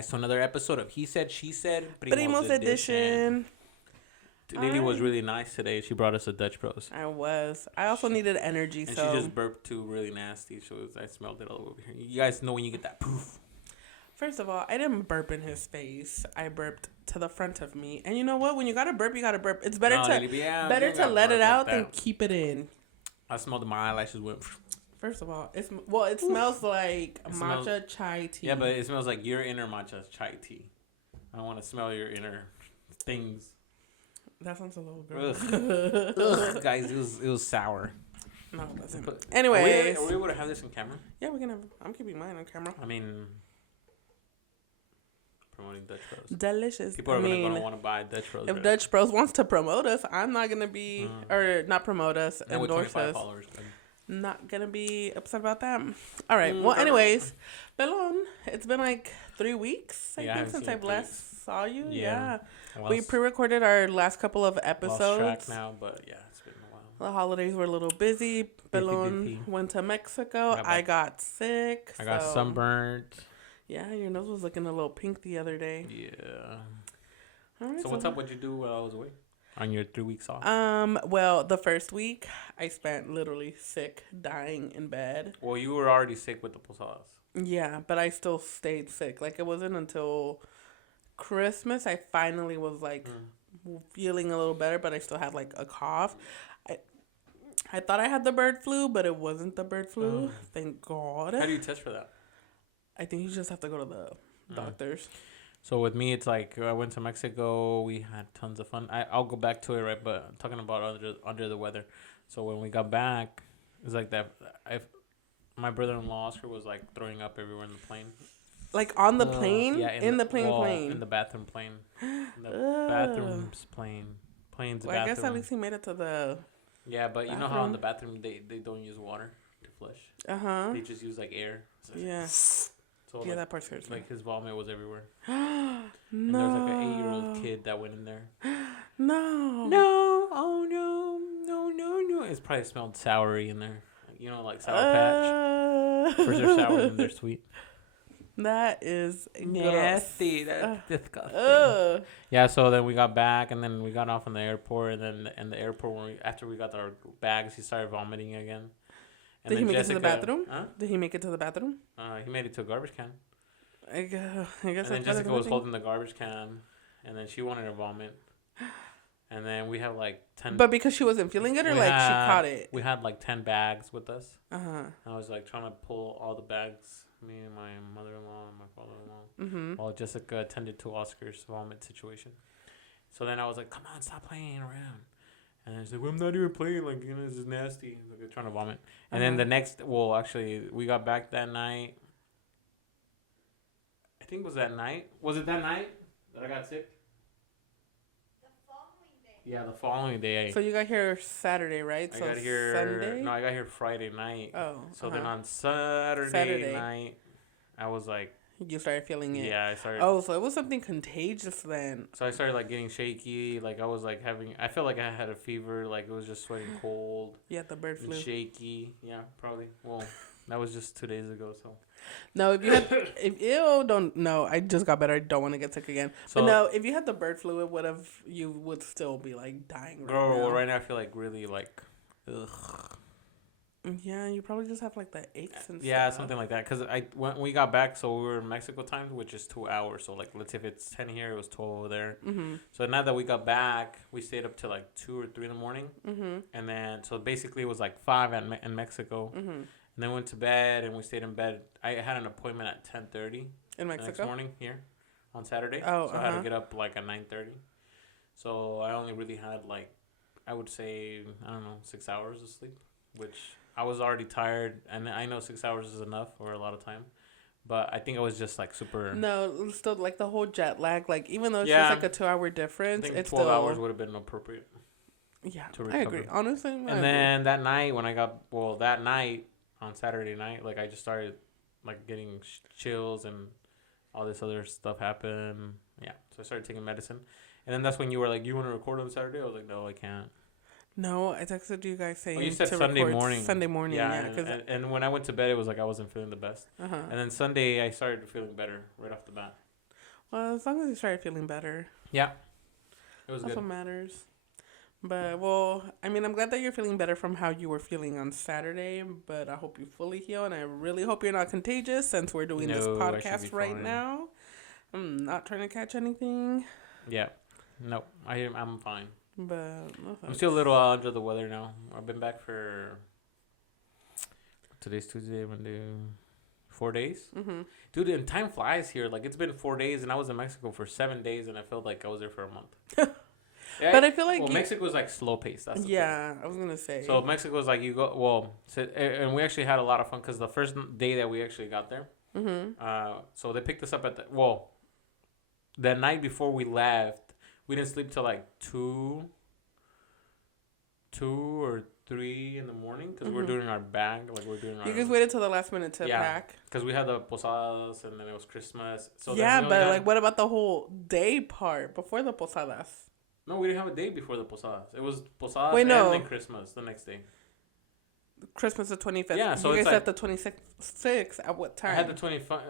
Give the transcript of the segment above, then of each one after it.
guys, to another episode of He Said, She Said, Primos Edition. Lily was really nice today. She brought us a Dutch Bros. I was. I also needed energy, and so. she just burped too, really nasty. I smelled it all over here. You guys know when you get that poof. First of all, I didn't burp in his face. I burped to the front of me. And you know what? When you gotta burp, you gotta burp. It's better to let it out than keep it in. I smelled my eyelashes went. First of all, it smells like matcha chai tea. Yeah, but it smells like your inner matcha chai tea. I don't want to smell your inner things. That sounds a little gross. Ugh, guys, it was sour. No, it wasn't. Anyways. Are we able to have this on camera? Yeah, we can have. I'm keeping mine on camera. I mean, promoting Dutch Bros. Delicious. People are going to want to buy Dutch Bros. If right? Dutch Bros wants to promote us, I'm not going to be, or not promote us, endorse us. Followers, not going to be upset about that. All right. Well, anyways, Pelon, it's been like 3 weeks, I think, since I've last saw you. Yeah. We pre-recorded our last couple of episodes. Lost track now, but yeah, it's been a while. The holidays were a little busy. Pelon went to Mexico. I got sick. I got sunburnt. Yeah, your nose was looking a little pink the other day. Yeah. All right, so what's up? What'd you do while I was away? On your 3 weeks off? Well, the first week, I spent literally sick, dying in bed. Well, you were already sick with the posadas. Yeah, but I still stayed sick. Like, it wasn't until Christmas I finally was, like, feeling a little better, but I still had, like, a cough. I thought I had the bird flu, but it wasn't the bird flu. Thank God. How do you test for that? I think you just have to go to the doctors. So with me, it's like I went to Mexico. We had tons of fun. I'll go back to it, right? But I'm talking about under the weather. So when we got back, it's like that. My brother-in-law Oscar was like throwing up everywhere in the plane. Like on the plane? Yeah, in the plane. In the bathroom plane. In the bathroom's plane. Plane's well, bathroom. I guess at least he made it to the. Yeah, but bathroom. You know how in the bathroom they don't use water to flush. They just use like air. So yeah. So yeah, that part hurts. Like his vomit was everywhere. No. And there was like an 8-year-old kid that went in there. No. No. Oh no. No. It's probably smelled soury in there. You know, like Sour Patch. First they're sour and they're sweet. That is nasty. That's disgusting. Yeah. So then we got back, and then we got off in the airport, and then in the airport after we got our bags, he started vomiting again. And did he make it to the bathroom? Huh? Did he make it to the bathroom? He made it to a garbage can. I guess. And then Jessica was holding the garbage can, and then she wanted to vomit. And then we have like 10. But because she wasn't feeling it, or like she caught it. We had like 10 bags with us. I was like trying to pull all the bags, me and my mother-in-law and my father-in-law, while Jessica attended to Oscar's vomit situation. So then I was like, "Come on, stop playing around." And I was like, well, I'm not even playing. Like, you know, this is nasty. Like, they're trying to vomit. And then the next, actually, we got back that night. I think it was that night. Was it that night that I got sick? The following day. Yeah, the following day. So you got here Saturday, right? I got here Sunday? No, I got here Friday night. Oh. So then on Saturday night, I was like, you started feeling it. Yeah, I started. Oh, so it was something contagious then. So I started like getting shaky. Like I was like I felt like I had a fever. Like it was just sweating cold. Yeah, the bird flu. Shaky. Yeah, probably. Well, that was just 2 days ago. So. No, if you had, I just got better. I don't want to get sick again. So, but no, if you had the bird flu, you would still be like dying right now. Well, right now I feel like really like, ugh. Yeah, you probably just have like the aches and stuff. Yeah, something like that. Because when we got back, so we were in Mexico time, which is 2 hours. So like, let's say if it's 10 here, it was 12 over there. Mm-hmm. So now that we got back, we stayed up till like 2 or 3 in the morning. Mm-hmm. And then so basically it was like 5 in Mexico. Mm-hmm. And then went to bed and we stayed in bed. I had an appointment at 10:30 in Mexico. The next morning here on Saturday. Oh, so I had to get up like at 9:30. So I only really had like, I would say, I don't know, 6 hours of sleep, which I was already tired. And I know 6 hours is enough for a lot of time. But I think I was just like super. No, still like the whole jet lag. Like even though it's just like a 2-hour difference, I think it's 12 still hours would have been appropriate. Yeah, I agree. Honestly, and then that night when I got that night on Saturday night, like I just started like getting chills and all this other stuff happened. Yeah, so I started taking medicine, and then that's when you were like, "You want to record on Saturday?" I was like, "No, I can't." No, I texted you guys saying you said Sunday morning. Sunday morning, yeah. And when I went to bed, it was like I wasn't feeling the best. And then Sunday, I started feeling better right off the bat. Well, as long as you started feeling better. Yeah. It was That's good. what matters. But, well, I mean, I'm glad that you're feeling better from how you were feeling on Saturday, but I hope you fully heal, and I really hope you're not contagious since we're doing this No, I should podcast be right fine. now. I'm not trying to catch anything, Yeah. No, I'm fine. but no I'm still a little under the weather now. I've been back for today's Tuesday, Monday, 4 days. Mm-hmm. Dude, and time flies here. Like, it's been 4 days, and I was in Mexico for 7 days, and I felt like I was there for a month. Yeah, But I feel like Mexico is like slow paced. That's the thing. yeah, I was gonna say. So Mexico is like you go and we actually had a lot of fun because the first day that we actually got there, so they picked us up at the night before we left. We didn't sleep till like 2 or 3 in the morning because we're doing our bag, like we're doing our. You guys waited till the last minute to pack. Because we had the posadas and then it was Christmas. So Yeah, but like, what about the whole day part before the posadas? No, we didn't have a day before the posadas. It was posadas Wait, no. and then Christmas the next day. Christmas the 25th. Yeah, so you it's guys like- at the 26th. At what time? I had the 25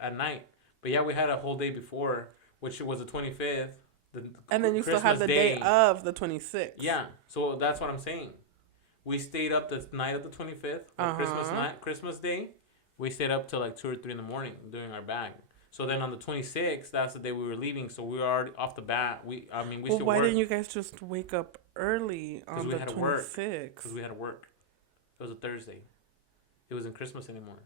at night. But yeah, we had a whole day before, which was the 25th. And then you still have the day of the 26th. Yeah, so that's what I'm saying. We stayed up the night of the 25th, Christmas Day. We stayed up till like 2 or 3 in the morning doing our bag. So then on the 26th, that's the day we were leaving. So we were already off the bat. We still why worked. didn't you guys just wake up early on we the had to work. 26th? Because we had to work. It was a Thursday. It wasn't Christmas anymore.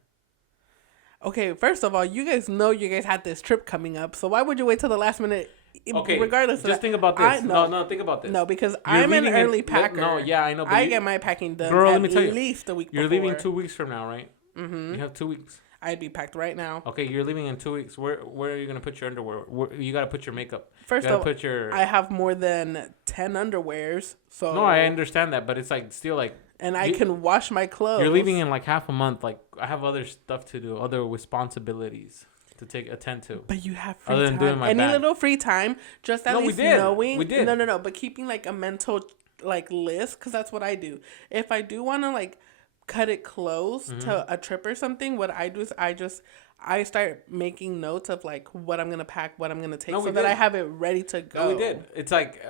Okay, first of all, you guys know you guys had this trip coming up. So why would you wait till the last minute? Okay, regardless of just that? think about this. No, No, think about this. No, because You're I'm an leaving early packer. No, yeah, I know. But I get my packing done Girl, let at me tell you, least a week You're before. leaving 2 weeks from now, right? Mm-hmm. You have 2 weeks. I'd be packed right now. Okay, you're leaving in 2 weeks. Where are you gonna put your underwear? You gotta put your makeup. First you of all, put your. I have more than 10 underwears. So No, I understand that, but it's like still like. And I can wash my clothes. You're leaving in like half a month. Like I have other stuff to do, other responsibilities to attend to. But you have free other than time. doing my Any bag. little free time, just at No, we least did. knowing. We did. No. But keeping like a mental like list, because that's what I do. If I do want to like cut it close to a trip or something, what I do is I start making notes of like what I'm gonna pack, what I'm gonna take, so that I have it ready to go. No, we did. It's like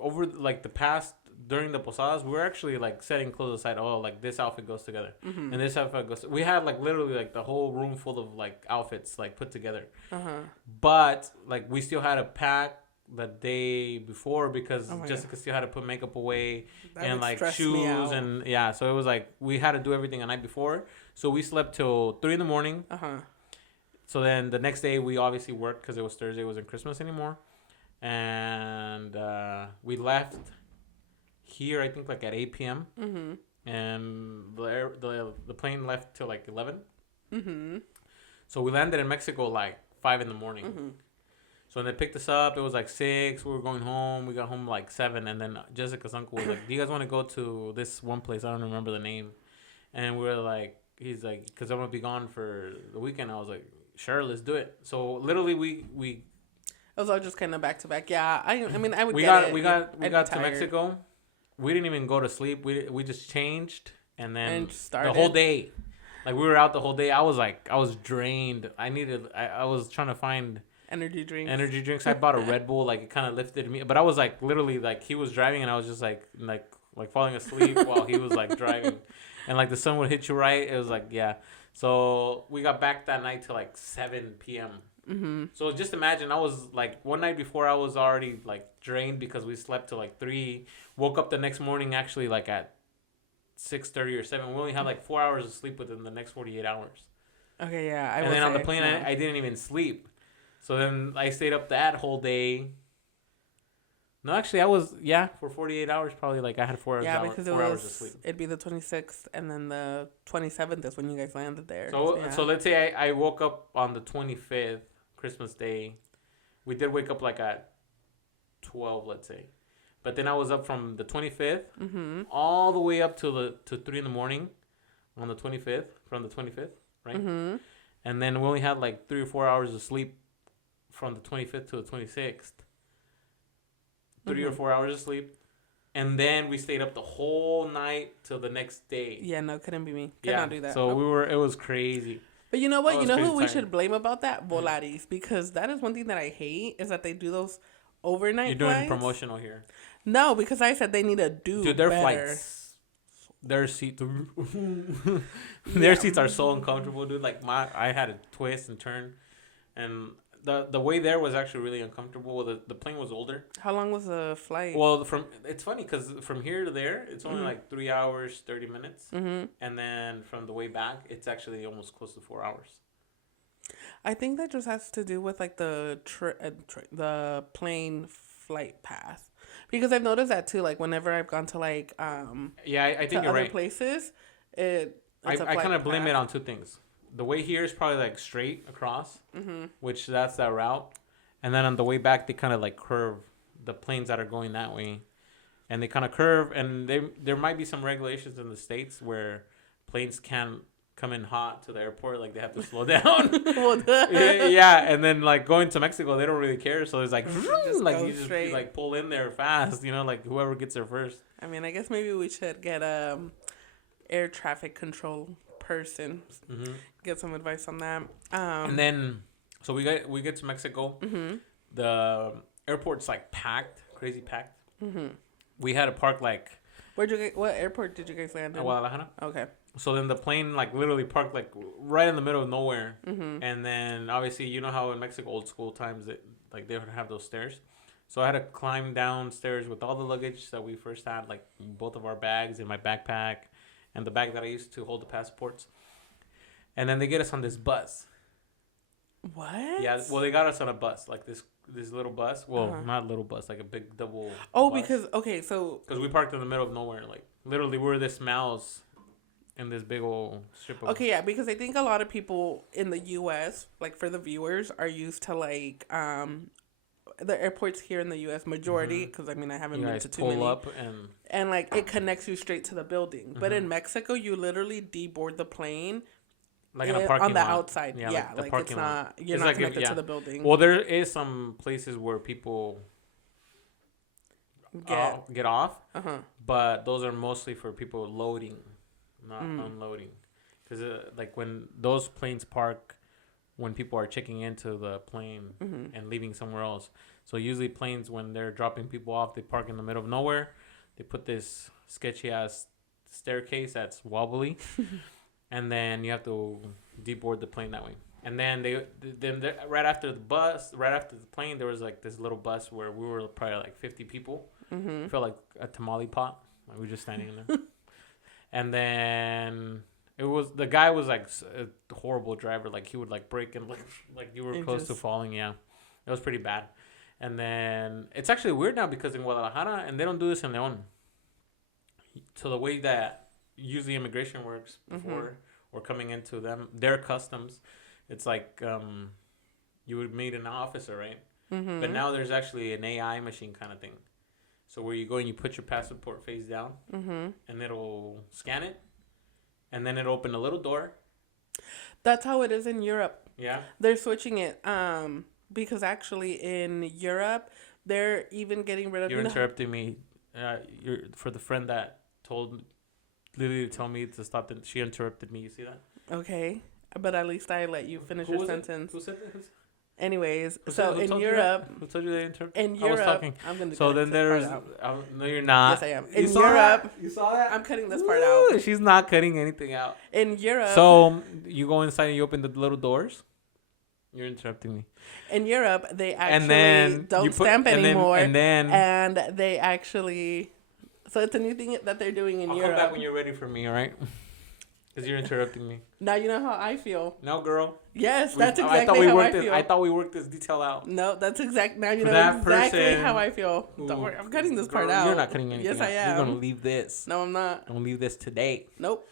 over like the past during the posadas, we were actually like setting clothes aside. Oh, like this outfit goes together, and this outfit goes. We had like literally like the whole room full of like outfits like put together. But like we still had to pack the day before because Jessica still had to put makeup away and like shoes and yeah. So it was like we had to do everything the night before. So we slept till 3 in the morning. So then the next day we obviously worked because it was Thursday. It wasn't Christmas anymore, and we left here I think like at 8 p.m. And the plane left till like 11. So we landed in Mexico like 5 in the morning. So when they picked us up, it was like 6. We were going home. We got home like 7, and then Jessica's uncle was like, "Do you guys want to go to this one place? I don't remember the name." And we were like, he's like, "Because I'm gonna be gone for the weekend." I was like, "Sure, let's do it." So literally we It was all just kind of back to back. Yeah, I mean I would. we get got to Mexico. We didn't even go to sleep. We just changed and then started the whole day. Like we were out the whole day. I was drained. I was trying to find energy drinks. I bought a Red Bull. Like it kind of lifted me, but I was like literally like he was driving and I was just like falling asleep while he was like driving, and like the sun would hit you right. It was like yeah. So we got back that night to like 7 p.m. So just imagine I was like one night before I was already like drained because we slept till like 3. Woke up the next morning actually like at 6:30 or 7. We only had like 4 hours of sleep within the next 48 hours. Okay, yeah. And then on the plane I didn't even sleep. So then I stayed up that whole day. No, actually I was for 48 hours probably like I had 4 hours. Yeah, because 4 hours of sleep. It'd be the 26th and then the 27th is when you guys landed there. So let's say I woke up on the 25th, Christmas Day. We did wake up like at 12, let's say. But then I was up from the 25th all the way up to 3 in the morning on the 25th, from the 25th, right? And then we only had like 3 or 4 hours of sleep from the 25th to the 26th. 3 or 4 hours of sleep. And then we stayed up the whole night till the next day. Yeah, no, couldn't be me. Could not do that. So it was crazy. But you know what? Oh, You it's know who crazy we tiring. should blame about that? Volaris. Because that is one thing that I hate is that they do those overnight You're doing flights. promotional here. No, because I said they need to do Dude, their better. flights, their seats, their seats are so uncomfortable, dude. Like I had to twist and turn, and the way there was actually really uncomfortable. The plane was older. How long was the flight? Well, it's funny because from here to there, it's only like 3 hours 30 minutes, Mm-hmm. and then from the way back, it's actually almost close to 4 hours. I think that just has to do with like the plane flight path, because I've noticed that too. Like whenever I've gone to like Yeah, I to think you're other right. places, I kind of blame it on two things. The way here is probably like straight across, which that's that route, and then on the way back they kind of like curve the planes that are going that way, and they kind of curve, and there might be some regulations in the States where planes can't come in hot to the airport, like they have to slow down. Yeah, and then like going to Mexico, they don't really care, so it's like like you just straight. like pull in there fast, like whoever gets there first. I mean, I guess maybe we should get air traffic control person, get some advice on that. And then so we get to Mexico. The airport's like packed, crazy packed. We had to park like what airport did you guys land in? Guadalajara. Okay. So then the plane like literally parked like right in the middle of nowhere, and then obviously you know how in Mexico old school times they would have those stairs. So I had to climb downstairs with all the luggage that we first had, like both of our bags and my backpack, and the bag that I used to hold the passports. And then they get us on this bus. What? Yeah, well they got us on a bus, like this little bus. Well, not little bus, like a big double. Oh, bus. because we parked in the middle of nowhere, like literally we're this mouse in this big old strip of. Okay, yeah, because I think a lot of people in the U.S., like for the viewers, are used to like the airports here in the U.S. majority, because I mean I haven't been to too many. Up and like it connects you straight to the building, but in Mexico you literally deboard the plane. Like in a parking on the lot. outside, yeah, like it's not. You're it's not like connected to the building. Well, there is some places where people get off, but those are mostly for people loading, not unloading. Because like when those planes park, when people are checking into the plane and leaving somewhere else. So usually planes, when they're dropping people off, they park in the middle of nowhere. They put this sketchy ass staircase that's wobbly. And then you have to deboard the plane that way. And then right after the plane, there was like this little bus where we were probably like 50 people. It felt like a tamale pot. Like we were just standing in there. And then the guy was like a horrible driver. Like he would like brake and like you were close to falling. Yeah, it was pretty bad. And then it's actually weird now because in Guadalajara, and they don't do this in León. So the way that usually immigration works before or coming into their customs, it's like you would meet an officer, right? But now there's actually an AI machine kind of thing. So where you go and you put your passport face down, and it'll scan it, and then it'll open a little door. That's how it is in Europe. Yeah. They're switching it because actually in Europe they're even getting rid of. You're interrupting me. You're for the friend that literally told me to stop. She interrupted me. You see that? Okay, but at least I let you finish your sentence. Who said that? Anyways, so in Europe, who told you they interrupted? In Europe, I was talking. I'm gonna. So then there's. No, you're not. Yes, I am. In Europe, you saw that? I'm cutting this part out. She's not cutting anything out. In Europe. So you go inside and you open the little doors. You're interrupting me. In Europe, they actually don't stamp anymore, and they actually. So it's a new thing that they're doing in Europe. I'll come back when you're ready for me, all right? Because you're interrupting me. Now you know how I feel. No, girl. Yes, that's exactly how I feel. I thought we worked this detail out. No, that's exactly. Now you know exactly how I feel. Don't worry, I'm cutting this part out. You're not cutting anything out. Yes, I am. You're going to leave this. No, I'm not. I'm going to leave this today. Nope.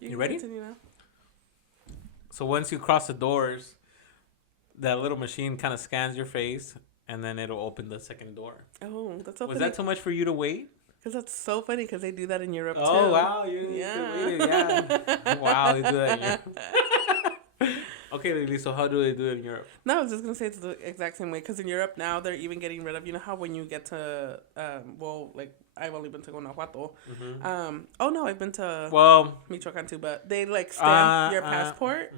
You ready? Continue now. So once you cross the doors, that little machine kind of scans your face, and then it'll open the second door. Oh, that's so funny. Was that too much for you to wait? Because that's so funny because they do that in Europe, too. Oh, wow. Yeah. Wow, they do that in Europe. Okay, Lily, so how do they do it in Europe? No, I was just gonna say it's the exact same way because in Europe now they're even getting rid of. You know how when you get to like I've only been to Guanajuato. Oh no, I've been to Michoacan too, but they like stamp your passport.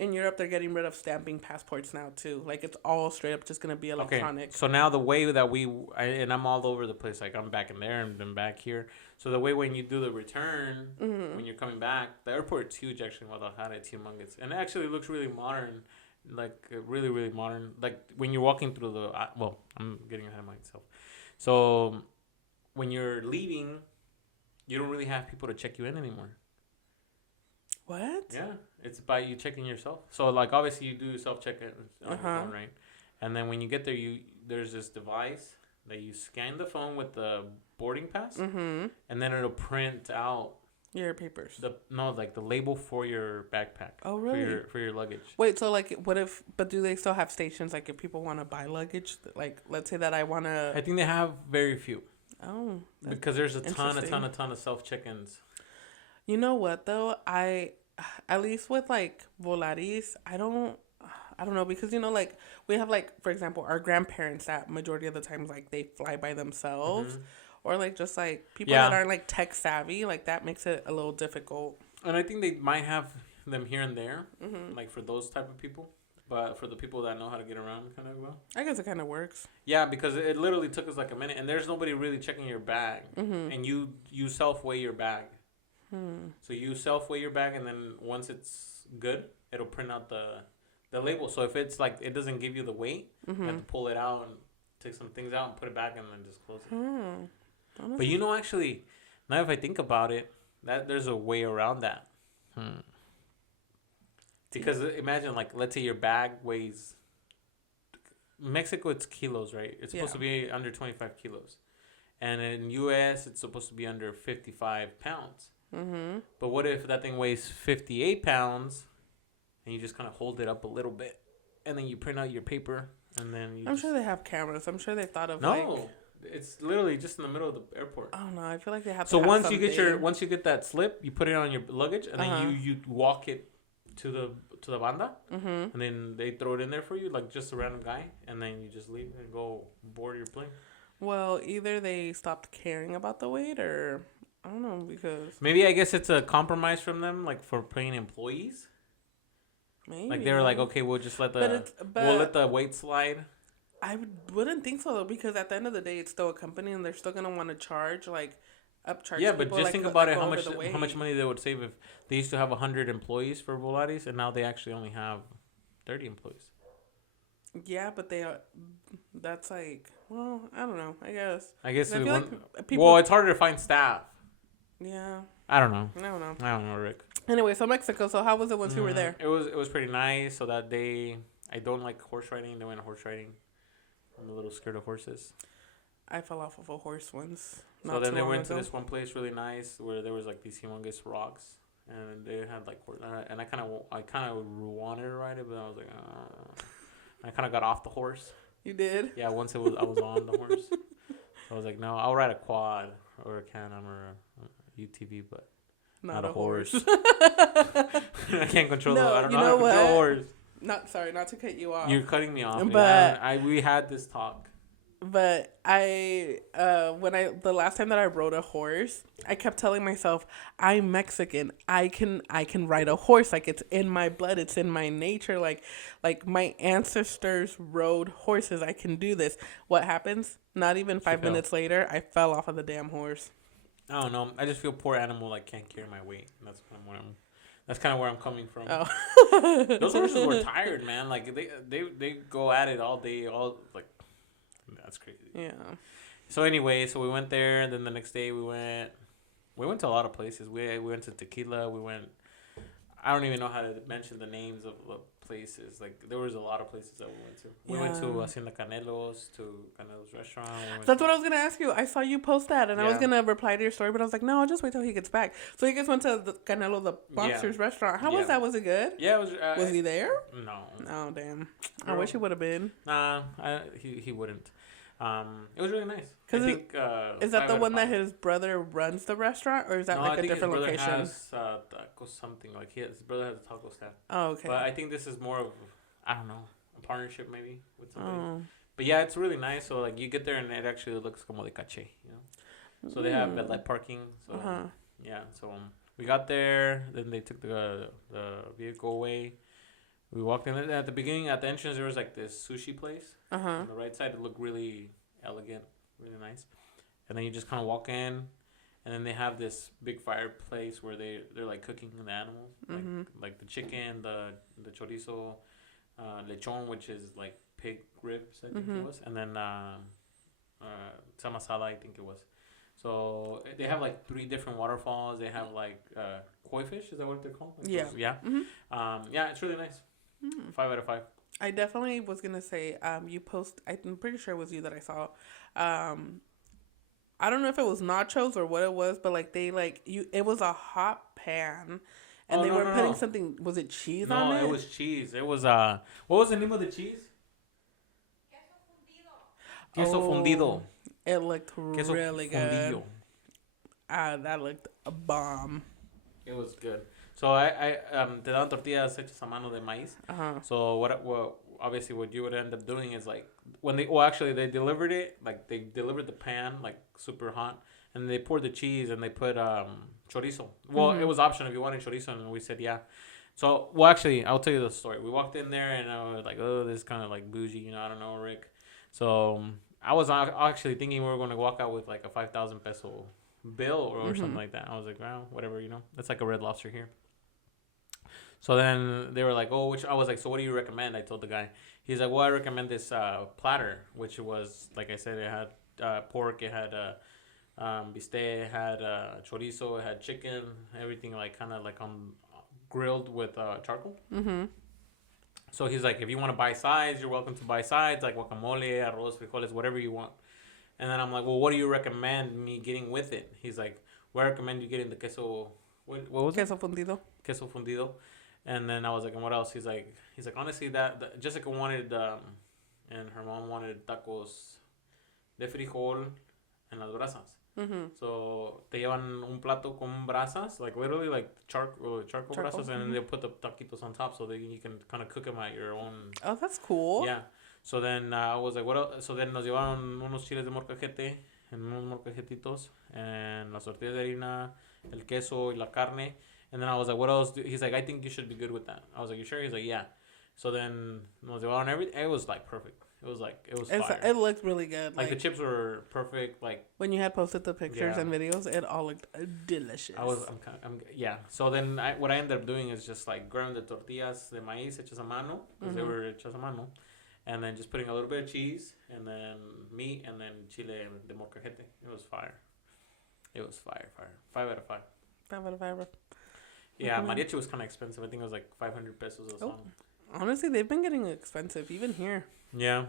In Europe, they're getting rid of stamping passports now too. Like it's all straight up just gonna be electronic. Okay, so now the way that and I'm all over the place. Like I'm back in there and then back here. So the way when you do the return, when you're coming back, the airport's huge actually. In Guadalajara, it's humongous, and it actually looks really modern, like really really modern. Like when you're walking through the I'm getting ahead of myself. So when you're leaving, you don't really have people to check you in anymore. What? Yeah, it's by you checking yourself. So like obviously you do self check in on your phone, right? And then when you get there, there's this device that you scan the phone with the boarding pass, and then it'll print out your papers. The label for your backpack. Oh really? For your luggage. Wait, so like what if? But do they still have stations like if people want to buy luggage? Like let's say that I want to. I think they have very few. Oh. Because there's a ton of self check-ins. You know what though? At least with like Volaris, I don't know because you know like we have like for example our grandparents that majority of the times like they fly by themselves or like just like people that aren't like tech savvy, like that makes it a little difficult. And I think they might have them here and there, like for those type of people. But for the people that know how to get around, kind of well. I guess it kind of works. Yeah, because it literally took us like a minute, and there's nobody really checking your bag, and you self weigh your bag. So you self weigh your bag, and then once it's good, it'll print out the label. So if it's like it doesn't give you the weight, you have to pull it out and take some things out and put it back, and then just close it. But you know, actually, now if I think about it, that there's a way around that. Because imagine, like, let's say your bag weighs. Mexico, it's kilos, right? It's supposed to be under 25 kilos, and in U.S. it's supposed to be under 55 pounds. But what if that thing weighs 58 pounds, and you just kind of hold it up a little bit, and then you print out your paper, and then I'm sure they have cameras. I'm sure they thought of it's literally just in the middle of the airport. I don't know. I feel like they have. So once you get that slip, you put it on your luggage, and then you walk it to the banda, and then they throw it in there for you, like just a random guy, and then you just leave and go board your plane. Well, either they stopped caring about the weight, or I don't know, because maybe I guess it's a compromise from them, like for paying employees. Maybe like they were like, okay, we'll just let the weight slide. I wouldn't think so though, because at the end of the day, it's still a company, and they're still gonna want to charge upcharge. Yeah, but just think about it, how much money they would save if they used to have 100 employees for Volaris, and now they actually only have 30 employees. Yeah, but that's like, well, I don't know. I guess it's harder to find staff. Yeah. I don't know. I don't know, Rick. Anyway, so Mexico. So how was it once you were there? It was pretty nice. So that day, I don't like horse riding. They went horse riding. I'm a little scared of horses. I fell off of a horse once. So then they went to this one place really nice where there was like these humongous rocks, and they had like and I kind of wanted to ride it, but I was like, I kind of got off the horse. You did? Yeah, once I was on the horse. So I was like, no, I'll ride a quad or a Can-Am or a UTV, but not a horse. I can't control I don't know how to control a horse. Not to cut you off. You're cutting me off. But we had this talk. But the last time that I rode a horse, I kept telling myself, I'm Mexican. I can ride a horse. Like, it's in my blood. It's in my nature. Like my ancestors rode horses. I can do this. What happens? Not even 5 minutes later, I fell off of the damn horse. I don't know. I just feel poor animal can't carry my weight. That's kind of where I'm coming from. Oh. Those horses were tired, man. Like they go at it all day, that's crazy. Yeah. So anyway, we went there, and then the next day we went to a lot of places. We went to Tequila. I don't even know how to mention the names of the places. Like there was a lot of places that we went to. We went to Hacienda Canelo's restaurant. That's what I was gonna ask you. I saw you post that, and I was gonna reply to your story, but I was like, no, I'll just wait till he gets back. So you guys went to the Canelo, the boxer's restaurant. How was that? Was it good? Yeah, it was. Was he there? No. Oh damn! I wish he would have been. Nah, he wouldn't. It was really nice. Cause is that the one that 5 his brother runs the restaurant, or is that No, like I a think different his brother location? has taco something like his brother has a taco stand. Oh, okay. But I think this is more of, I don't know, a partnership maybe with somebody. Oh. But yeah, it's really nice. So like you get there and it actually looks como de caché, you know. So they have valet parking. So yeah, so we got there. Then they took the vehicle away. We walked in at the beginning. At the entrance, there was like this sushi place. On the right side, it looked really elegant, really nice. And then you just kind of walk in, and then they have this big fireplace where they're like cooking the animals, like the chicken, the chorizo, lechon, which is like pig ribs, I think it was, and then masala, I think it was. So they have like 3 different waterfalls. They have like koi fish. Is that what they're called? Like yeah. Those, yeah. Yeah, it's really nice. 5 out of 5. I definitely was gonna say, you post. I'm pretty sure it was you that I saw. I don't know if it was nachos or what it was, but like they like you. It was a hot pan, and they were putting something. Was it cheese on it? No, it was cheese. It was what was the name of the cheese? Queso fundido. It looked really good. That looked a bomb. It was good. So I te daban tortillas hechas a mano de maíz. So what obviously what you would end up doing is like when they they delivered it, like they delivered the pan like super hot, and they poured the cheese and they put chorizo. Well, it was optional if you wanted chorizo, and we said yeah. So actually I'll tell you the story. We walked in there and I was like, oh, this is kind of like bougie, you know, I don't know, Rick. So I was actually thinking we were going to walk out with like a 5,000 peso bill or something like that. I was like, well, whatever, you know, that's like a Red Lobster here. So then they were like, oh, I was like, so what do you recommend? I told the guy. He's like, well, I recommend this platter, which was, like I said, it had pork, it had bistec, it had chorizo, it had chicken, everything like kind of like on grilled with charcoal. So he's like, if you want to buy sides, you're welcome to buy sides, like guacamole, arroz, frijoles, whatever you want. And then I'm like, well, what do you recommend me getting with it? He's like, well, I recommend you getting the queso. What was it? Queso fundido. Queso fundido. And then I was like, and what else? He's like, honestly, that Jessica wanted, and her mom wanted tacos de frijol en las brasas. So they llevan un plato con brasas, like literally like charcoal brasas, and then they put the taquitos on top, so you can kind of cook them at your own. Oh, that's cool. Yeah. So then I was like, what else? So then nos llevaron unos chiles de molcajete, en unos molcajetitos, and las tortillas de harina, el queso y la carne. And then I was like, what else? He's like, I think you should be good with that. I was like, you sure? He's like, yeah. So then nos llevaron everything. It was like perfect. It was fire. It looked really good. Like the chips were perfect. Like when you had posted the pictures and videos, it all looked delicious. Yeah. So then what I ended up doing is just like grabbing the tortillas de maíz hechas a mano, because they were hechas a mano, and then just putting a little bit of cheese and then meat and then chile de molcajete. It was fire. It was fire. 5 out of 5. 5 out of 5. Yeah, mariachi was kind of expensive. I think it was like 500 pesos a song. Honestly, they've been getting expensive, even here. Yeah.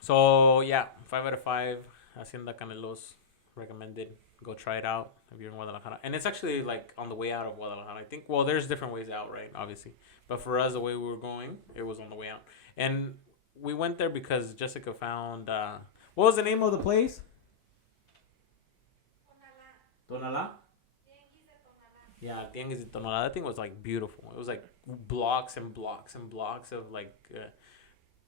So, yeah, 5 out of 5. Hacienda Canelos, recommended. Go try it out if you're in Guadalajara. And it's actually like on the way out of Guadalajara. I think, well, there's different ways out, right? Obviously. But for us, the way we were going, it was on the way out. And we went there because Jessica found, what was the name of the place? Tonalá. Yeah, Tianguis de Tonalá. That thing was like beautiful. It was like blocks and blocks and blocks of like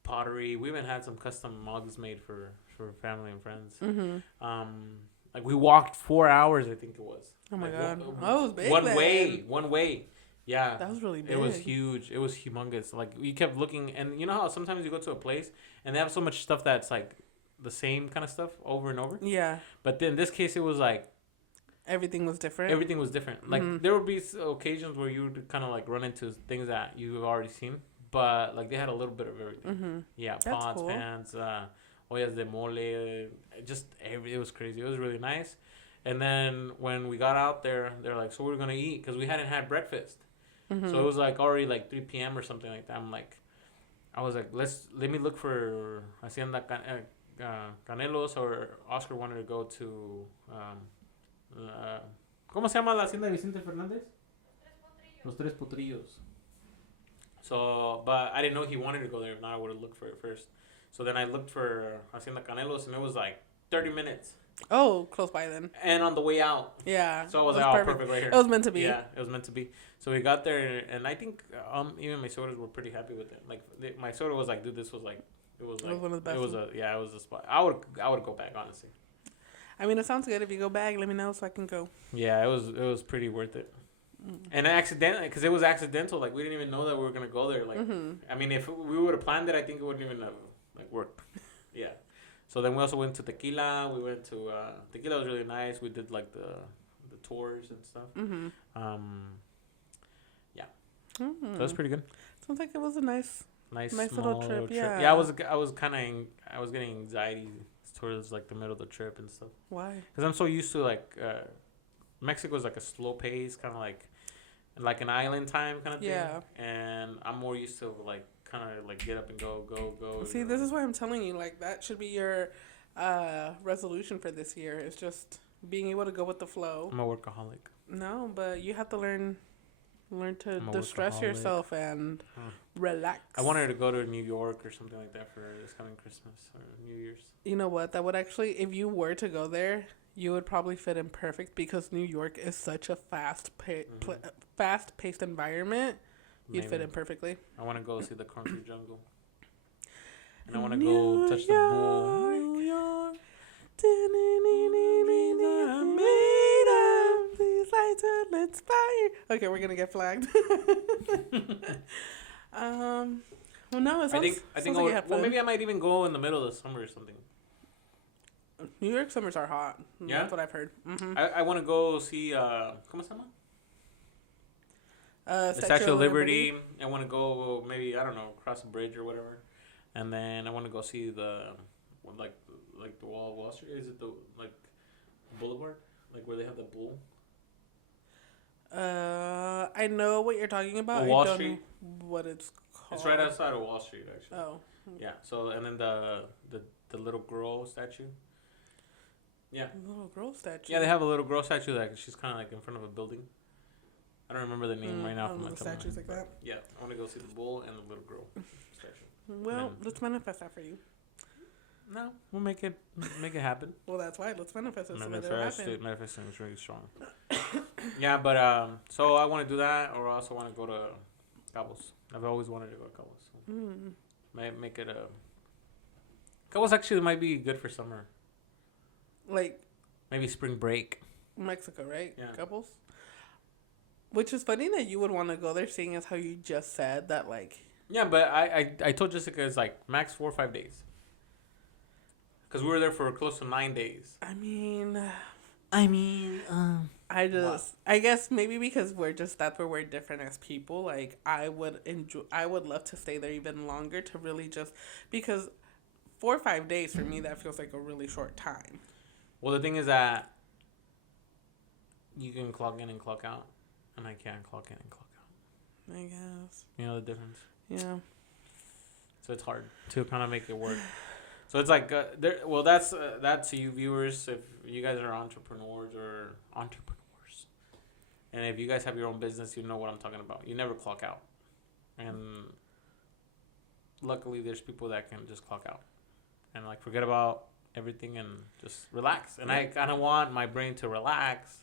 pottery. We even had some custom mugs made for family and friends. Like we walked 4 hours, I think it was. Oh my like, god! It was big. One way. Yeah, that was really big. It was huge. It was humongous. Like we kept looking, and you know how sometimes you go to a place and they have so much stuff that's like the same kind of stuff over and over. Yeah. But then in this case, it was like. Everything was different. Everything was different. Like there would be occasions where you would kind of like run into things that you've already seen, but like they had a little bit of everything. Yeah, that's pots, cool. pans, ollas de mole, just it was crazy. It was really nice. And then when we got out there, they're like, "So we're gonna eat," because we hadn't had breakfast. So it was like already like 3 p.m. or something like that. I was like, let me look for Hacienda Canelos, or Oscar wanted to go to. ¿Cómo se llama la hacienda de Vicente Fernández? Los Tres Potrillos. So, but I didn't know he wanted to go there. If not, I would have looked for it first. So then I looked for Hacienda Canelos, and it was like 30 minutes. Oh, close by then. And on the way out. Yeah. So I was like, oh, perfect right here. It was meant to be. Yeah, it was meant to be. So we got there, and I think even my sodas were pretty happy with it. Like my soda was like, dude, this was like, it was like, one of the best. It was it was a spot. I would go back, honestly. I mean, it sounds good. If you go back, let me know so I can go. Yeah, it was pretty worth it. And accidentally, because it was accidental. Like we didn't even know that we were gonna go there. Like, I mean, if we would have planned it, I think it wouldn't even have like worked. Yeah. So then we also went to Tequila. We went to Tequila was really nice. We did like the tours and stuff. Yeah. So that was pretty good. Sounds like it was a nice little trip. Yeah. Yeah, I was getting anxiety towards like the middle of the trip and stuff. Why? Because I'm so used to like Mexico is like a slow pace, kind of like an island time kind of thing. Yeah. And I'm more used to like kind of like get up and go. See, this is why I'm telling you, like that should be your resolution for this year. It's just being able to go with the flow. I'm a workaholic. No, but you have to learn to distress yourself and relax. I wanted to go to New York or something like that for this coming Christmas or New Year's. You know what? That would actually, if you were to go there, you would probably fit in perfect because New York is such a fast-paced environment. You'd fit in perfectly. I want to go see the concrete jungle. And I want to go touch the bull. New York. These lights will inspire. Okay, we're gonna get flagged. Well, no, it sounds, I think like maybe I might even go in the middle of the summer or something. New York summers are hot. Yeah? That's what I've heard. Mm-hmm. I want to go see, ¿cómo se llama? The Statue of Liberty. I want to go maybe, I don't know, cross a bridge or whatever. And then I want to go see the Wall of Wall Street. Is it the boulevard? Like where they have the bull? I know what you're talking about. Wall I don't Street? know what it's called. It's right outside of Wall Street, actually. Oh. Yeah. So and then the little girl statue. Yeah. Little girl statue. Yeah, they have a little girl statue that she's kind of like in front of a building. I don't remember the name right now. From the statues like that. Yeah, I want to go see the bull and the little girl statue. Well, let's manifest that for you. No, we'll make it happen. Well, that's why. Let's manifest it. Manifesting is really strong. Yeah, but so I want to do that, or I also want to go to Cabos. I've always wanted to go to Cabos. So make it a. Cabos actually might be good for summer. Like. Maybe spring break. Mexico, right? Yeah. Cabos. Which is funny that you would want to go there, seeing as how you just said that, like. Yeah, but I told Jessica it's like max 4 or 5 days. Because we were there for close to 9 days. I mean, What? I guess maybe because that's where we're different as people. Like, I would love to stay there even longer to really just, because 4 or 5 days for me, that feels like a really short time. Well, the thing is that you can clock in and clock out, and I can't clock in and clock out. I guess. You know the difference? Yeah. So it's hard to kind of make it work. So it's like, that's to you viewers, if you guys are entrepreneurs, and if you guys have your own business, you know what I'm talking about. You never clock out. And luckily, there's people that can just clock out and like forget about everything and just relax. And I kind of want my brain to relax,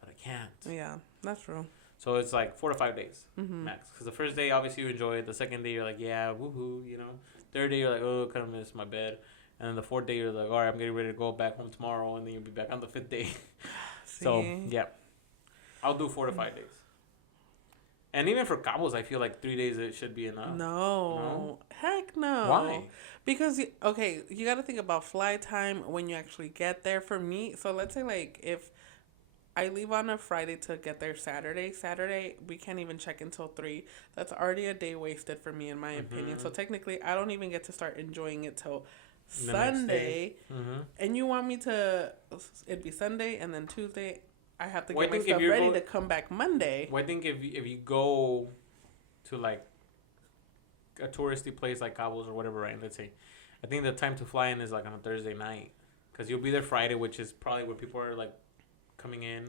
but I can't. Yeah, that's true. So it's like 4 to 5 days max. Because the first day, obviously, you enjoy it. The second day, you're like, yeah, woohoo, you know. Third day, you're like, oh, kind of miss my bed. And then the fourth day, you're like, all right, I'm getting ready to go back home tomorrow. And then you'll be back on the fifth day. So, yeah. I'll do 4 to 5 days. And even for Cabos, I feel like 3 days, it should be enough. No. Heck no. Why? Because, okay, you got to think about flight time when you actually get there. For me, so let's say, like, if I leave on a Friday to get there Saturday, we can't even check until 3. That's already a day wasted for me, in my opinion. So technically, I don't even get to start enjoying it till Sunday. And you want me to, it'd be Sunday, and then Tuesday, I have to get myself ready to come back Monday. Well, I think if you go to, like, a touristy place like Cabos or whatever, right, let's say, I think the time to fly in is, like, on a Thursday night. Because you'll be there Friday, which is probably where people are, like, coming in.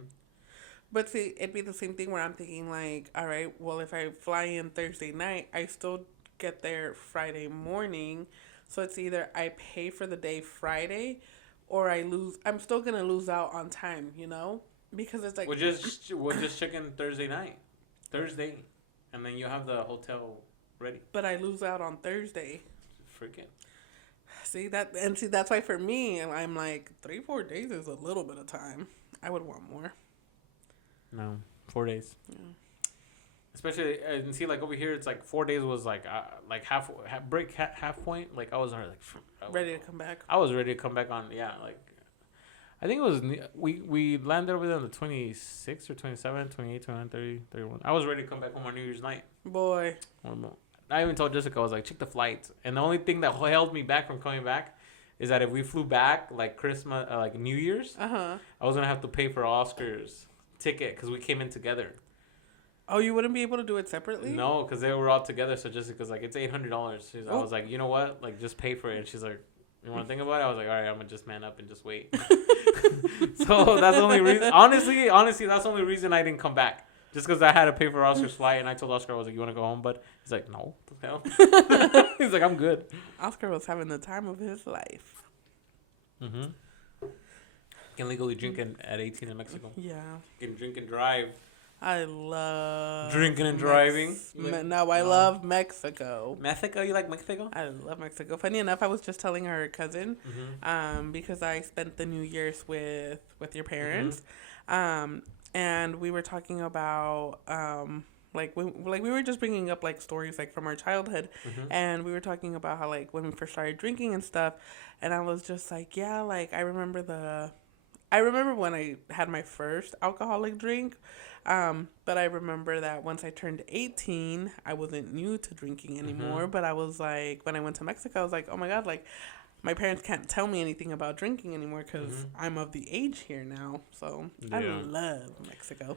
But see, it'd be the same thing where I'm thinking, like, all right, well, if I fly in Thursday night, I still get there Friday morning. So it's either I pay for the day Friday or I lose. I'm still going to lose out on time, you know? Because it's like... We'll just check in Thursday night. Thursday. And then you have the hotel ready. But I lose out on Thursday. Freaking. See, that's why for me, I'm like, 3-4 days is a little bit of time. I would want more. No, 4 days. Yeah. Especially, and see, like over here, it's like 4 days was like half point. Like I was already like Ready to come back. I was ready to come back on. Yeah, like I think it was we landed over there on the 26th or 27th, 28th, 29th, 30, 31. I was ready to come back home on New Year's night. Boy. I even told Jessica, I was like, check the flights. And the only thing that held me back from coming back is that if we flew back like Christmas, like New Year's, I was gonna have to pay for Oscar's ticket because we came in together. Oh, you wouldn't be able to do it separately? No, because they were all together. So Jessica's like, it's $800. I was like, you know what? Like, just pay for it. And she's like, you want to think about it? I was like, all right, I'm gonna just man up and just wait. So that's the only reason. Honestly, that's the only reason I didn't come back. Just because I had to pay for Oscar's flight, and I told Oscar, I was like, you want to go home, bud? He's like, no. What the hell? He's like, I'm good. Oscar was having the time of his life. Can legally drink at 18 in Mexico. Yeah. Can drink and drive. I love drinking and driving. I love Mexico. Mexico? You like Mexico? I love Mexico. Funny enough, I was just telling her cousin, because I spent the New Year's with your parents, and we were talking about we were just bringing up like stories like from our childhood, and we were talking about how like when we first started drinking and stuff, and I was just like, yeah, like I remember when I had my first alcoholic drink. But I remember that once I turned 18, I wasn't new to drinking anymore. But I was like, when I went to Mexico, I was like, oh my God, like my parents can't tell me anything about drinking anymore because I'm of the age here now. So I love Mexico.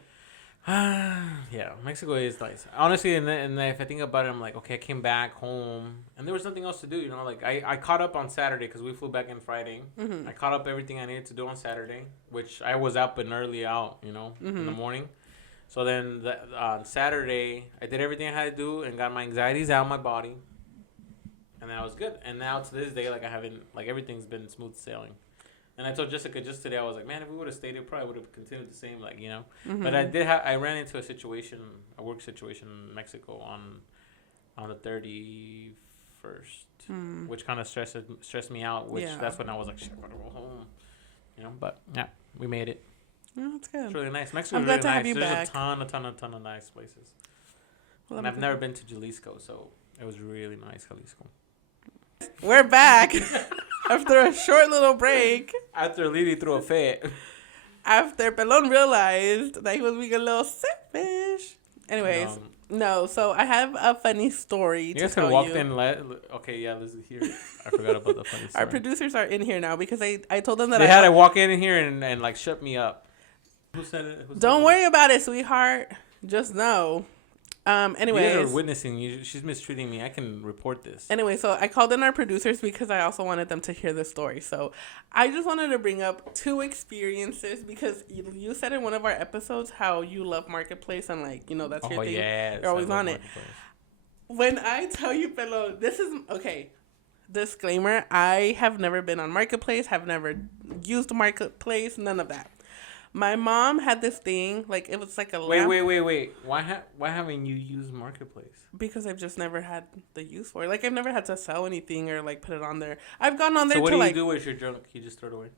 Yeah, Mexico is nice. Honestly, and then if I think about it, I'm like, okay, I came back home and there was nothing else to do, you know, like I caught up on Saturday because we flew back in Friday. I caught up everything I needed to do on Saturday, which I was up and early out, you know, in the morning. So then on Saturday, I did everything I had to do and got my anxieties out of my body. And that was good. And now to this day, like I haven't, like everything's been smooth sailing. And I told Jessica just today, I was like, man, if we would have stayed, it probably would have continued the same, like, you know. But I ran into a work situation in Mexico on the 31st, which kind of stressed me out, which that's when I was like, shit, I gotta go home. You know, but yeah, we made it. Oh, that's good. It's really nice. Mexico is I'm glad really to nice. have you There's back. a ton of nice places. Well, and I've never been to Jalisco, so it was really nice, Jalisco. We're back after a short little break. After Lily threw a fit. After Pelon realized that he was being a little selfish. Anyways, no. So I have a funny story you to guys tell could walk you. in. Okay, yeah, this is here. I forgot about the funny story. Our producers are in here now because I told them that they had to walk in here and like shut me up. Who said it? Don't worry about it, sweetheart. Just know. Anyways, you guys are witnessing. She's mistreating me. I can report this. Anyway, so I called in our producers because I also wanted them to hear the story. So I just wanted to bring up two experiences because you said in one of our episodes how you love Marketplace and like, you know, that's your thing. Yes, you're always on it. When I tell you, Pelon, this is okay. Disclaimer: I have never been on Marketplace. Have never used Marketplace. None of that. My mom had this thing, like, it was like a lamp. Wait. Why haven't you used Marketplace? Because I've just never had the use for it. Like, I've never had to sell anything or, like, put it on there. I've gone on there so what to, do you like... do with your junk? You just throw it away?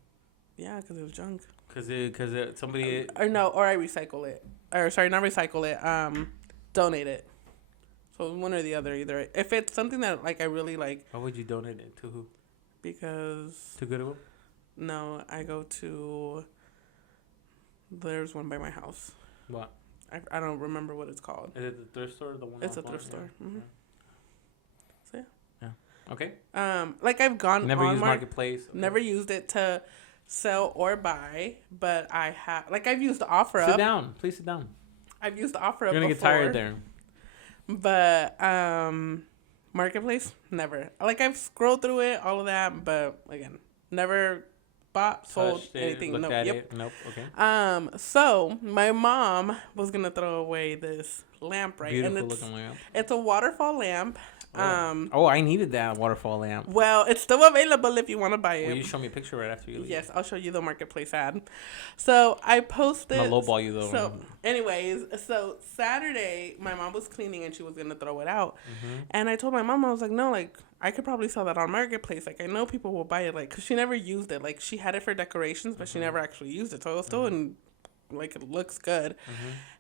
Yeah, because it was junk. Because somebody... Or I recycle it. Or, sorry, not recycle it. Donate it. So, one or the other, either. If it's something that, like, I really like... Why would you donate it? To who? Because... To Goodwill? No, I go to... There's one by my house. What? I don't remember what it's called. Is it the thrift store or the one? It's a thrift store. Yeah. Mm-hmm. So yeah. Okay. Like I've gone never on used Marketplace. Okay. Never used it to sell or buy, but I have. Like I've used OfferUp. Sit down. Please sit down. I've used OfferUp. You're gonna get tired there. But Marketplace, never. Like I've scrolled through it, all of that, but again, never bought, sold anything. Nope. Yep. It. Nope. Okay. So my mom was gonna throw away this lamp, right? Beautiful and looking lamp. It's a waterfall lamp. Oh, I needed that waterfall lamp. Well, it's still available if you want to buy it. Will you show me a picture right after you leave? Yes, I'll show you the marketplace ad. So I posted. I'm gonna lowball you though. So, anyways, so Saturday, my mom was cleaning and she was gonna throw it out, and I told my mom, I was like, no, like I could probably sell that on marketplace. Like I know people will buy it, like because she never used it. Like she had it for decorations, but she never actually used it. So it was still in, like it looks good,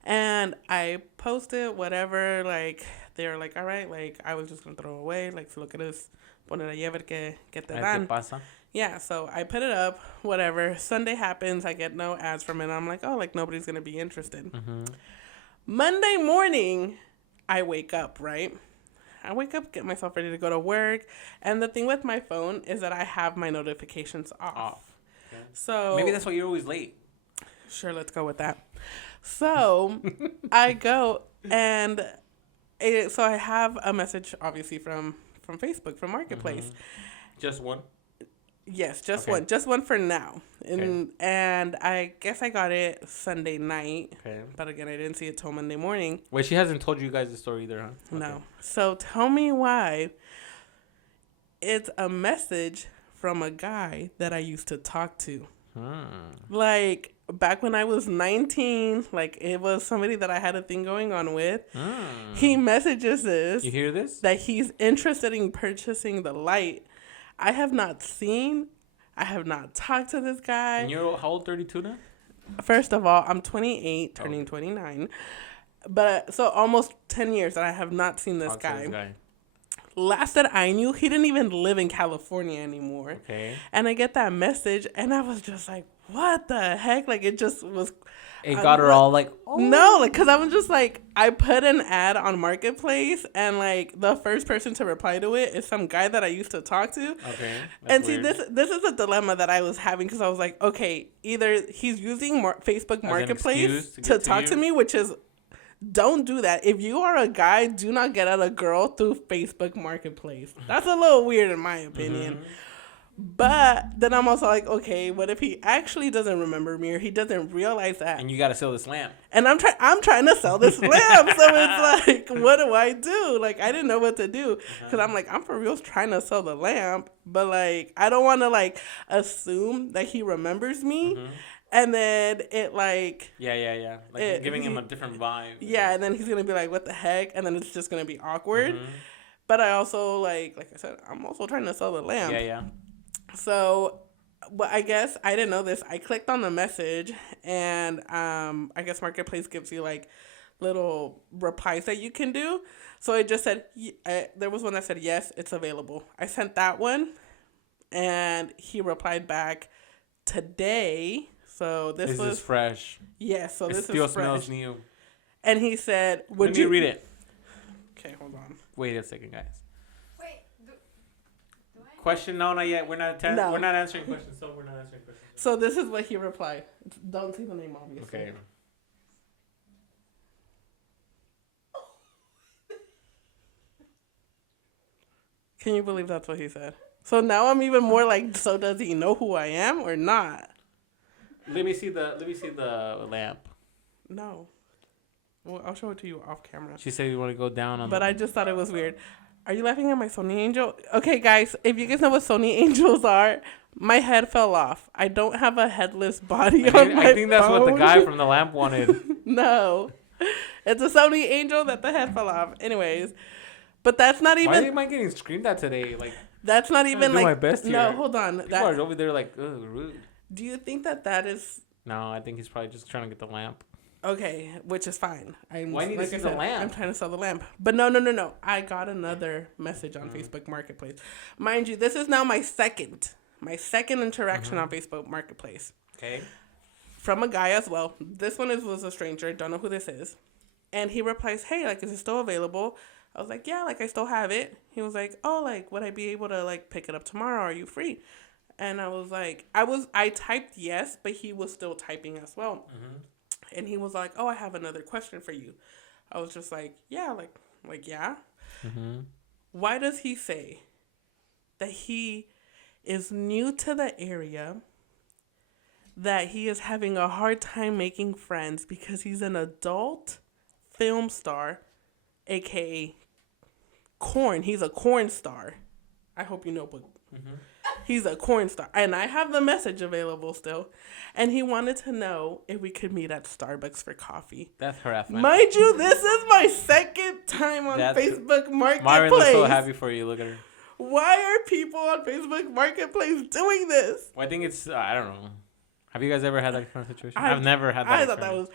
and I posted whatever. Like they're like, all right, like I was just gonna throw it away. Like so look at this. Poner allí a ver qué te dan. Yeah, so I put it up, whatever. Sunday happens, I get no ads from it. I'm like, oh, like nobody's going to be interested. Monday morning, I wake up, right? I wake up, get myself ready to go to work. And the thing with my phone is that I have my notifications off. Okay. So maybe that's why you're always late. Sure, let's go with that. So I go and so I have a message, obviously, from Facebook, from Marketplace. Just one? Yes, just one. Just one for now. And I guess I got it Sunday night. Okay. But again, I didn't see it till Monday morning. Wait, she hasn't told you guys the story either, huh? No. Okay. So tell me why it's a message from a guy that I used to talk to. Like, back when I was 19, like, it was somebody that I had a thing going on with. He messages this. You hear this? That he's interested in purchasing the light. I have not talked to this guy. And you're how old, 32 now? First of all, I'm 28, turning 29. But, so almost 10 years that I have not seen this guy. Last that I knew, he didn't even live in California anymore. Okay. And I get that message, and I was just like, what the heck? Like, it just was... It got her all like... Oh. No, like, because I was just like, I put an ad on Marketplace, and, like, the first person to reply to it is some guy that I used to talk to. Okay. And see, weird. This is a dilemma that I was having, because I was like, okay, either he's using Facebook Marketplace to talk to me, which is... Don't do that. If you are a guy, do not get at a girl through Facebook Marketplace. That's a little weird in my opinion. But then I'm also like, okay, what if he actually doesn't remember me or he doesn't realize that? And you got to sell this lamp. And I'm trying to sell this lamp. So it's like, what do I do? Like, I didn't know what to do. Because I'm like, I'm for real trying to sell the lamp. But, like, I don't want to, like, assume that he remembers me. And then it like... Yeah. Like giving him a different vibe. Yeah, and then he's going to be like, what the heck? And then it's just going to be awkward. But I also, like I said, I'm also trying to sell the lamp. Yeah. So, well, I guess I didn't know this. I clicked on the message, and I guess Marketplace gives you, like, little replies that you can do. So it just said... there was one that said, yes, it's available. I sent that one, and he replied back today... So this was fresh. Yeah, so this is fresh. It still smells new. And he said, "Would you read it?" Okay, hold on. Wait a second, guys. Wait. Do question? No, not yet. We're not. We're not answering questions. So we're not answering questions. So this is what he replied. Don't see the name, obviously. Okay. Can you believe that's what he said? So now I'm even more like, so does he know who I am or not? Let me see the lamp. No. Well, I'll show it to you off camera. She said you want to go down on. But I just thought it was weird. Are you laughing at my Sony Angel? Okay, guys, if you guys know what Sony Angels are, my head fell off. I don't have a headless body on my I think that's what the guy from the lamp wanted. No. It's a Sony Angel that the head fell off. Anyways. But that's not even... Why am I getting screamed at today? Like, that's not even like... my best here. No, hold on. People are over there like, ugh, rude. Do you think that is... No, I think he's probably just trying to get the lamp. Okay, which is fine. Why need to see the lamp? I'm trying to sell the lamp. But no. I got another message on Facebook Marketplace. Mind you, this is now my second interaction on Facebook Marketplace. Okay. From a guy as well. This one was a stranger. Don't know who this is. And he replies, hey, like, is it still available? I was like, yeah, like, I still have it. He was like, oh, like, would I be able to, like, pick it up tomorrow? Are you free? And I was like, I typed yes, but he was still typing as well. And he was like, oh, I have another question for you. I was just like, yeah, like yeah. Why does he say that he is new to the area, that he is having a hard time making friends because he's an adult film star, a.k.a. corn. He's a corn star. I hope you know, but Mm-hmm. he's a corn star. And I have the message available still. And he wanted to know if we could meet at Starbucks for coffee. That's harassment. Mind you, this is my second time on Facebook Marketplace. Myron looks so happy for you. Look at her. Why are people on Facebook Marketplace doing this? Well, I think it's, I don't know. Have you guys ever had that kind of situation? I've never had that. I thought that was...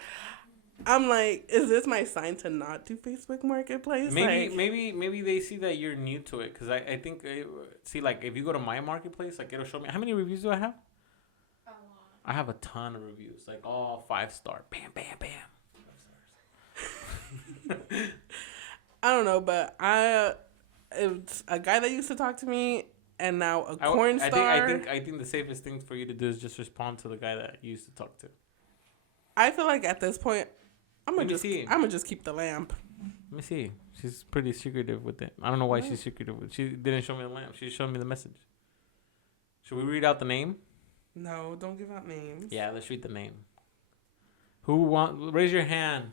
I'm like, is this my sign to not do Facebook Marketplace? Maybe they see that you're new to it. Because I think, see, like, if you go to my marketplace, like, it'll show me. How many reviews do I have? A lot. I have a ton of reviews. Like, all 5-star. Bam, bam, bam. I don't know, but it's a guy that used to talk to me, and now a corn star. I think the safest thing for you to do is just respond to the guy that you used to talk to. I feel like at this point, I'm gonna just keep the lamp. Let me see. She's pretty secretive with it. I don't know why she's secretive. She didn't show me the lamp. She showed me the message. Should we read out the name? No, don't give out names. Yeah, let's read the name. Raise your hand.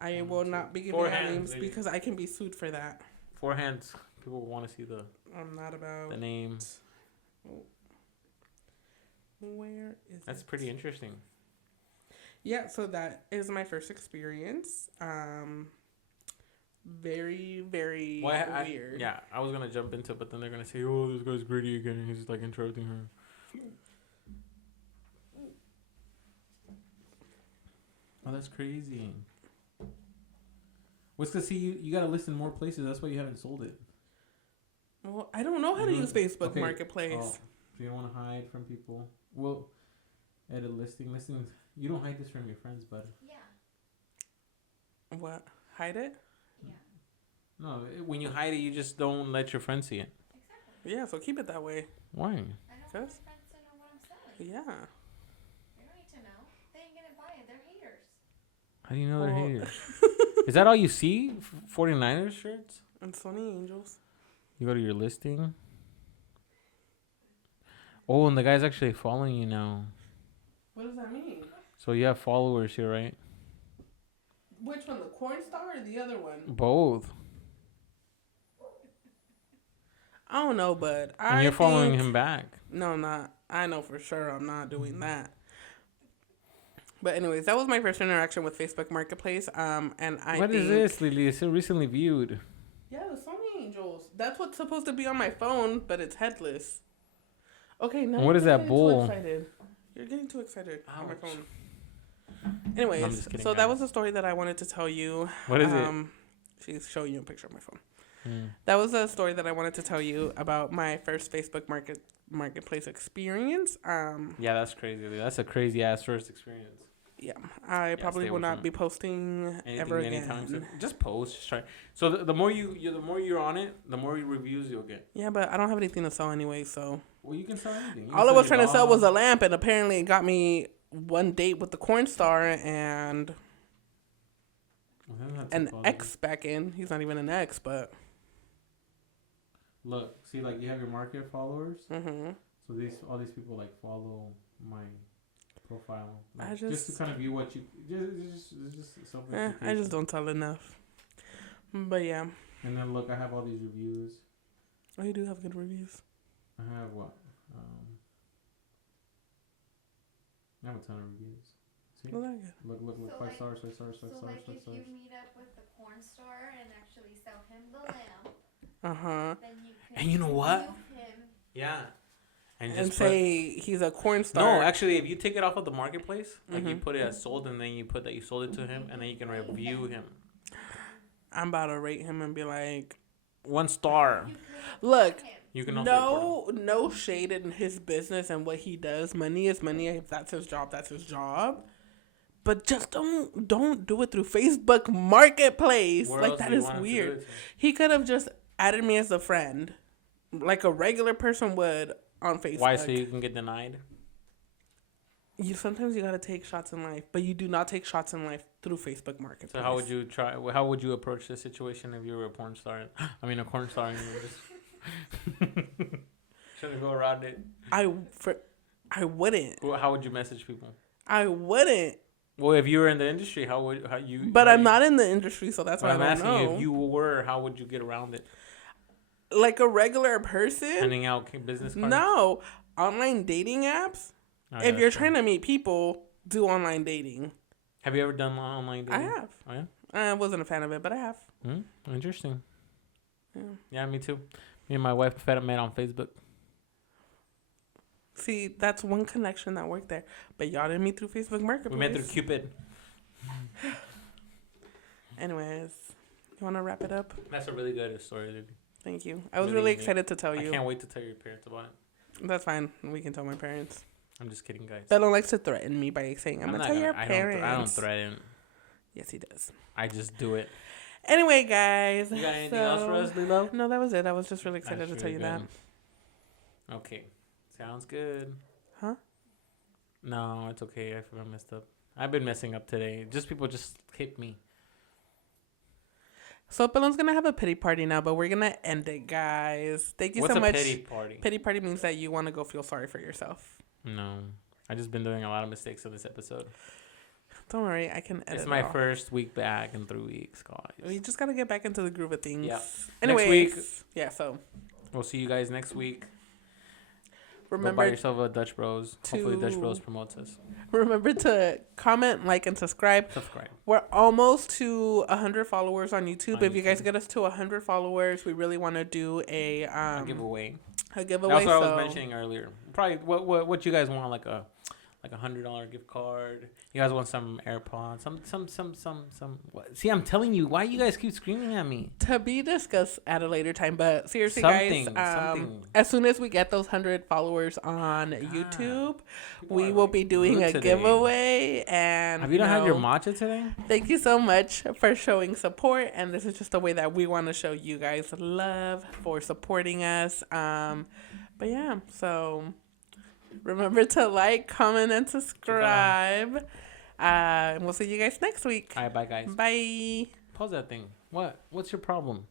I will not be giving out names because I can be sued for that. 4 hands. People want to see I'm not about the name. Where is That's pretty interesting. Yeah, so that is my first experience. Very, very weird. Yeah, I was going to jump into it, but then they're going to say, oh, this guy's greedy again, and he's, like, interrupting her. Oh, that's crazy. What's because, see, you got to list in more places. That's why you haven't sold it. Well, I don't know how to use Facebook Marketplace. Oh, so you don't want to hide from people. Well, edit listings. You don't hide this from your friends, bud. Yeah. What? Hide it? Yeah. No, when you hide it, you just don't let your friends see it. Exactly. Yeah, so keep it that way. Why? I don't want my friends to know what I'm selling. Yeah. They don't need to know. They ain't gonna buy it. They're haters. How do you know they're haters? Is that all you see? 49ers shirts? And Sony Angels. You go to your listing. Oh, and the guy's actually following you now. What does that mean? So you have followers here, right? Which one, the corn star or the other one? Both. I don't know, but And you're following him back. No, I'm not. I know for sure I'm not doing that. But anyways, that was my first interaction with Facebook Marketplace. And What is this, Lily? It's so recently viewed. Yeah, the Sony Angels. That's what's supposed to be on my phone, but it's headless. Okay, now what is that bull? You're getting too excited on my Ouch. phone. Anyways, kidding, so guys. that was the story that I wanted to tell you. What is it? She's showing you a picture of my phone. That was a story that I wanted to tell you about my first Facebook Marketplace experience. Yeah, that's crazy. Dude. That's a crazy ass first experience. Yeah, I probably will not be posting ever again. Anytime soon. Just post. Just try. So the more you're on it, the more reviews you'll get. Yeah, but I don't have anything to sell anyway, so. Well, you can sell anything. All I was trying to sell was a lamp, and apparently it got me one date with the corn star and an ex back in. He's not even an ex, but. Look, see, like you have your market followers. Mm-hmm. So all these people like follow my profile. Like, I just to kind of view what you just self. I just don't tell enough. But yeah. And then look, I have all these reviews. Oh, you do have good reviews. I have what? I have a ton of reviews. See? Well, there you go. Look, So 5 like- stars, 5 stars, 5 So stars, like 5 if stars. you meet up with the corn star and actually sell him the lamp, then you can And you know what? review him. Yeah. And say he's a corn star. No, actually, if you take it off of the marketplace, like you put it as sold, and then you put that you sold it to him, and then you can review him. I'm about to rate him and be like, 1 star. You can look, him. You can also report him. no shade in his business and what he does. Money is money. If that's his job, that's his job. But just don't do it through Facebook Marketplace. Where Like, else that do you is want him to do weird. it to? He could have just added me as a friend, like a regular person would on Facebook. Why? So you can get denied? Sometimes you gotta take shots in life, but you do not take shots in life through Facebook Marketplace. So how would you try? How would you approach this situation if you were a porn star? I mean, a corn star, and you were just trying to go around it. I wouldn't. How would you message people? I wouldn't. Well, if you were in the industry, how you? But how I'm you, not in the industry, so that's why I'm I don't asking know. you, if you were, how would you get around it? Like a regular person? Handing out business cards? No. Online dating apps? Oh, if you're trying to meet people, do online dating. Have you ever done online dating? I have. Oh, yeah? I wasn't a fan of it, but I have. Interesting. Yeah. Yeah, me too. Me and my wife met on Facebook. See, that's one connection that worked there. But y'all didn't meet through Facebook Marketplace. We met through Cupid. Anyways, you want to wrap it up? That's a really good story, dude. Thank you. I was really excited to tell you. I can't wait to tell your parents about it. That's fine. We can tell my parents. I'm just kidding, guys. Pelon likes to threaten me by saying, I'm going to tell your parents. I don't threaten. Yes, he does. I just do it. Anyway, guys. You got anything else for us, Lilo? No, that was it. I was just really excited to tell you that. Okay. Sounds good. Huh? No, it's okay. I messed up. I've been messing up today. People just hit me. So Pelon's going to have a pity party now, but we're going to end it, guys. Thank you so much. What's a pity party? Pity party means that you want to go feel sorry for yourself. No. I just been doing a lot of mistakes in this episode. Don't worry, I can edit. It's my first week back in 3 weeks, guys. We just gotta get back into the groove of things. Yeah. Anyways, next week. Yeah. So we'll see you guys next week. Remember, go buy yourself a Dutch Bros. Hopefully, Dutch Bros promotes us. Remember to comment, like, and subscribe. We're almost to 100 followers on YouTube. If you guys get us to 100 followers, we really want to do a giveaway. A giveaway. That's what I was mentioning earlier. Probably what you guys want, like a $100 gift card. You guys want some AirPods, some. What? See, I'm telling you, why you guys keep screaming at me? To be discussed at a later time, but seriously, guys, as soon as we get those 100 followers on YouTube, we will be doing a giveaway. And have you not had your matcha today? Thank you so much for showing support, and this is just a way that we want to show you guys love for supporting us. But yeah, so. Remember to like, comment, and subscribe. And we'll see you guys next week. All right, bye, guys. Bye. Pause that thing. What? What's your problem?